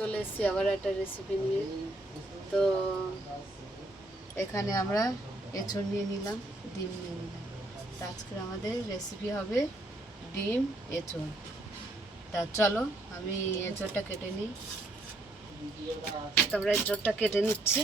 চলে এসেছি আবার একটা রেসিপি নিয়ে। তো এখানে আমরা এঁচড় নিয়ে নিলাম, ডিম নিয়ে নিলাম। তো আজকের আমাদের রেসিপি হবে ডিম এঁচড়। তা চলো আমি এঁচড়টা কেটে নিই। তো আমরা এঁচড়টা কেটে নিচ্ছি।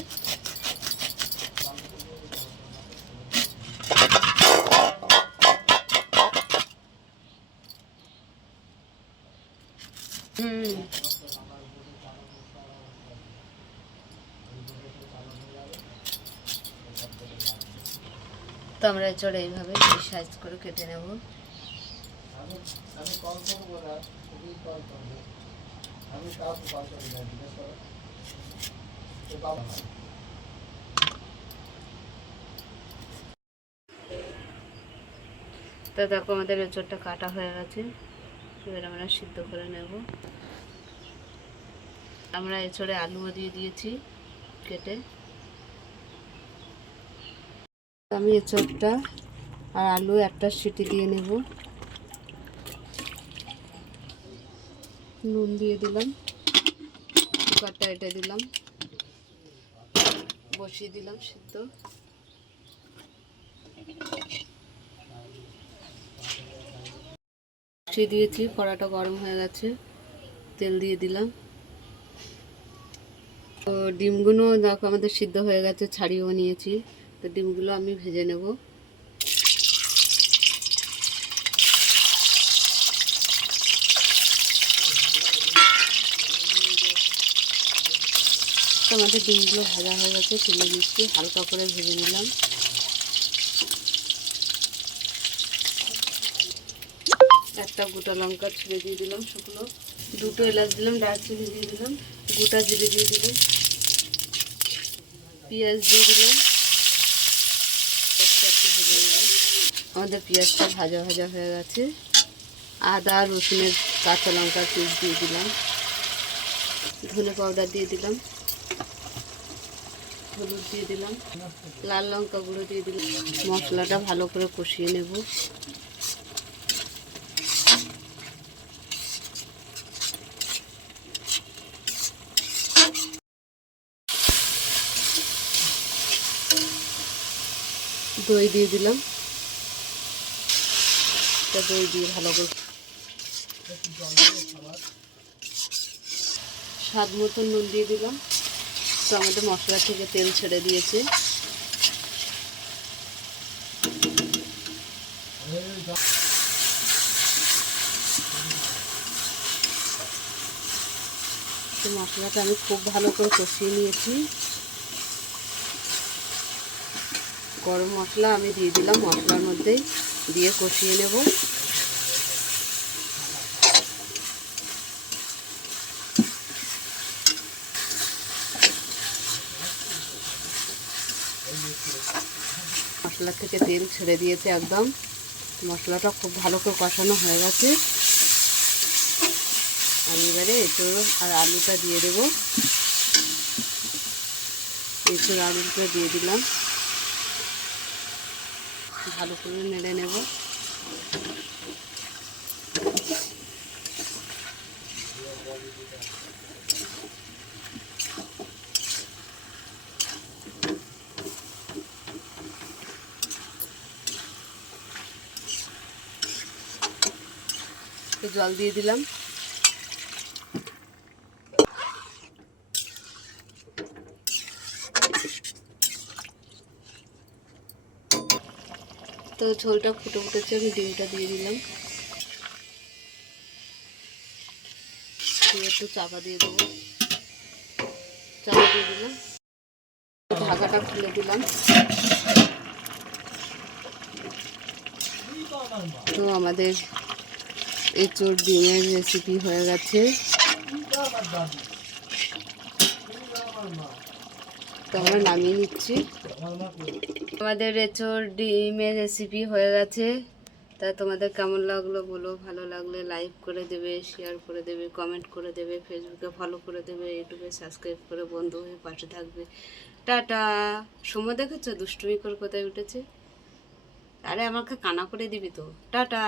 তো আমরা এঁচড় এইভাবে সাইজ করে কেটে নেব। তো দেখো আমাদের এঁচড়টা কাটা হয়ে গেছে। এবার আমরা সিদ্ধ করে নেব। আমরা এঁচড়ে আলুও দিয়ে দিয়েছি কেটে। আমি এঁচড়টা আর আলু একটা সিটি দিয়ে নেব। নুন দিয়ে দিলাম, কুকারটা এটা দিলাম, বসিয়ে দিলাম সিদ্ধ। বসিয়ে দিয়েছি, কড়াটা গরম হয়ে গেছে, তেল দিয়ে দিলাম। তো ডিমগুলো দেখো আমাদের সিদ্ধ হয়ে গেছে, ছাড়িয়েও নিয়েছি। তো ডিমগুলো আমি ভেজে নেব। তো আমাদের ডিমগুলো ভাজা হয়ে গেছে, তুলে নিচ্ছি, হালকা করে ভেজে নিলাম। একটা গোটা লঙ্কা ছিঁড়ে দিয়ে দিলাম শুকনো, দুটো এলাচ দিলাম, দারচিনি দিয়ে দিলাম, গোটা জিরে দিয়ে দিলাম, পেঁয়াজ দিয়ে দিলাম। একটু ভেজে নেব। আমাদের পেঁয়াজটা ভাজা ভাজা হয়ে গেছে। আদা রসুনের কাঁচা লঙ্কার পেস্ট দিয়ে দিলাম, ধনে পাউডার দিয়ে দিলাম, হলুদ দিয়ে দিলাম, লাল লঙ্কা গুঁড়ো দিয়ে দিলাম। মশলাটা ভালো করে কষিয়ে নেব। দই দিয়ে দিলাম, দই দিয়ে ভালো করে স্বাদ মতো নুন দিয়ে দিলাম। তো আমাদের মশলা থেকে তেল ছেড়ে দিয়েছে। তো মশলাটা আমি খুব ভালো করে কষিয়ে নিয়েছি। গরম মশলা আমি দিয়ে দিলাম মশলার মধ্যে, দিয়ে কষিয়ে নেব। মশলা থেকে তেল ছেড়ে দিয়েছে একদম। মশলাটা খুব ভালো করে কষানো হয়ে গেছে। আমি এবারে এঁচড় আর আলুটা দিয়ে দেব। এঁচড় আলুটা দিয়ে দিলাম, ভালো করে নেড়ে নেব। একটু জল দিয়ে দিলাম। তো ঝোলটা ফুটে উঠেছে, আমি ডিমটা দিয়ে দিলাম, দিয়ে একটু চাপা দিয়ে দেবো। চাপা দিয়ে দিলাম, ঢাকাটা খুলে দিলাম। তো আমাদের এঁচড় ডিমের রেসিপি হয়ে গেছে। তো আমরা নামিয়ে নিচ্ছি। আমাদের এঁচড় ডিমের রেসিপি হয়ে গেছে। তা তোমাদের কেমন লাগলো বলো, ভালো লাগলে লাইক করে দেবে, শেয়ার করে দেবে, কমেন্ট করে দেবে, ফেসবুকে ফলো করে দেবে, ইউটিউবে সাবস্ক্রাইব করে বন্ধু হয়ে পাশে থাকবে। টাটা। সময় দেখেছো দুষ্টুমি করে কোথায় উঠেছে? আরে আমাকে কানা করে দিবি তো। টাটা।